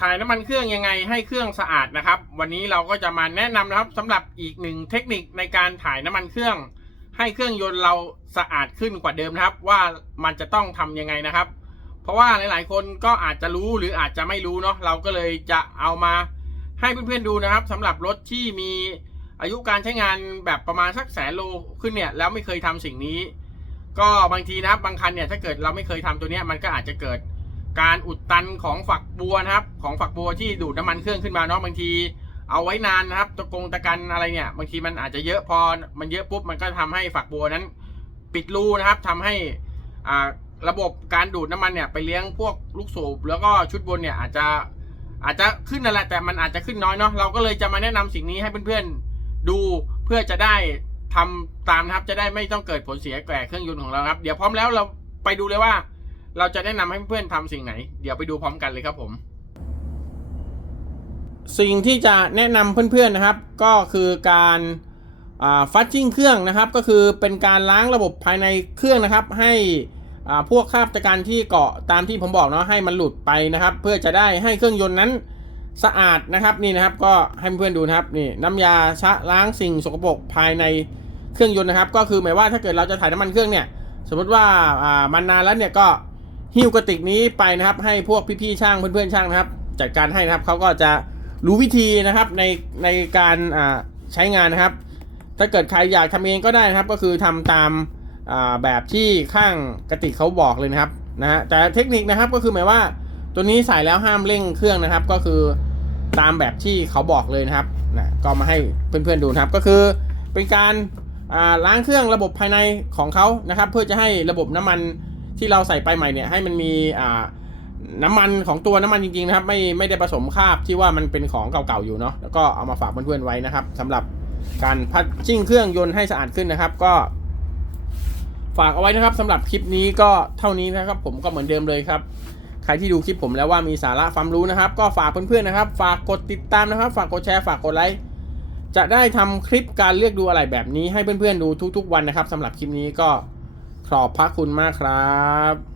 ถ่ายน้ำมันเครื่องยังไงให้เครื่องสะอาดนะครับ วันนี้เราก็จะมาแนะนำนะครับสำหรับอีกหนึ่งเทคนิคในการถ่ายน้ำมันเครื่อง ให้เครื่องยนต์เราสะอาดขึ้นกว่าเดิมนะครับ ว่ามันจะต้องทำยังไงนะครับ เพราะว่าหลาย ๆ คนก็อาจจะรู้หรืออาจจะไม่รู้เนาะเราก็เลยจะเอามาให้เพื่อน ๆ ดูนะครับสำหรับรถที่มีอายุการใช้งานแบบประมาณสักแสนโลขึ้นเนี่ยแล้วไม่เคยทำสิ่งนี้ ก็บางทีนะครับบางคันเนี่ยถ้าเกิดเราไม่เคยทำตัวเนี้ยมันก็อาจจะเกิด การอุดตันของฝักบัวนะครับ ของฝักบัวที่ดูดน้ำมันเครื่องขึ้นมาเนาะบางที เอาไว้นานนะครับตะกงตะกันอะไรเนี่ยบางทีมันอาจจะเยอะพอมันเยอะปุ๊บมันก็ทำให้ฝักบัวนั้น ปิดรูนะครับทำให้อ่าระบบการดูดน้ำมันเนี่ยไปเลี้ยงพวกลูกสูบแล้วก็ชุดบนเนี่ยอาจจะอาจจะขึ้นนั่นแหละแต่มันอาจจะขึ้นน้อยเนาะเราก็เลยจะมาแนะนำสิ่งนี้ให้เพื่อนๆดูเพื่อจะได้ทำตามนะครับจะได้ไม่ต้องเกิดผลเสียแก่เครื่องยนต์ของเราครับ เดี๋ยวพร้อมแล้วเราไปดูเลยว่า เราจะแนะนำให้เพื่อนๆทำสิ่งไหน เดี๋ยวไปดูพร้อมกันเลยครับผม สิ่งที่จะแนะนำเพื่อนๆนะครับ ก็คือการฟัดจิ้งเครื่องนะครับ ก็คือเป็นการล้างระบบภายในเครื่องนะครับ ให้พวกคราบจากการที่เกาะตามที่ผมบอกเนาะให้มันหลุดไปนะครับ เพื่อจะได้ให้เครื่องยนต์นั้นสะอาดนะครับนี่นะครับก็ให้เพื่อนดูนะครับนี่น้ำยาชะล้างสิ่งสกปรกภายในเครื่องยนต์นะครับ ก็คือหมายว่าถ้าเกิดเราจะถ่ายน้ำมันเครื่องเนี่ย สมมติว่ามันนานแล้วเนี่ยก็ หิ้วกระติกนี้ไปนะครับ ให้พวกพี่ๆช่างเพื่อนๆช่างนะครับ จัดการให้นะครับเขาก็จะรู้วิธีนะครับในในการใช้งานนะครับ ถ้าเกิดใครอยากทำเองก็ได้นะครับ ก็คือทำตามแบบที่ข้างกระติกเขาบอกเลยนะครับนะฮะแต่เทคนิคนะครับก็คือหมายว่าตัวนี้ใส่แล้วห้ามเร่งเครื่องนะครับ ก็คือตามแบบที่เขาบอกเลยนะครับนะก็มาให้เพื่อนๆดูนะครับ ก็คือเป็นการล้างเครื่องระบบภายในของเขานะครับ เพื่อจะให้ระบบน้ำมัน ที่เราใส่ไปใหม่เนี่ยให้มันมีอ่าน้ำมันของตัวน้ำมันจริงๆนะครับ ไม่ไม่ได้ผสมคราบที่ว่ามันเป็นของเก่าๆอยู่เนาะแล้วก็เอามาฝากเพื่อนๆไว้นะครับสำหรับการพัดจิ้งเครื่องยนต์ให้สะอาดขึ้นนะครับ ก็ ฝากเอาไว้นะครับสำหรับคลิปนี้ก็เท่านี้นะครับ ผมก็เหมือนเดิมเลยครับใครที่ดูคลิปผมแล้วว่ามีสาระความรู้นะครับ ก็ฝากเพื่อนๆนะครับ ฝากกดติดตามนะครับ ฝากกดแชร์ฝากกดไลค์จะได้ทำคลิปการเลือกดูอะไรแบบนี้ให้เพื่อนๆดูทุก ๆ วันนะครับสำหรับคลิปนี้ก็ ขอบพระคุณมากครับ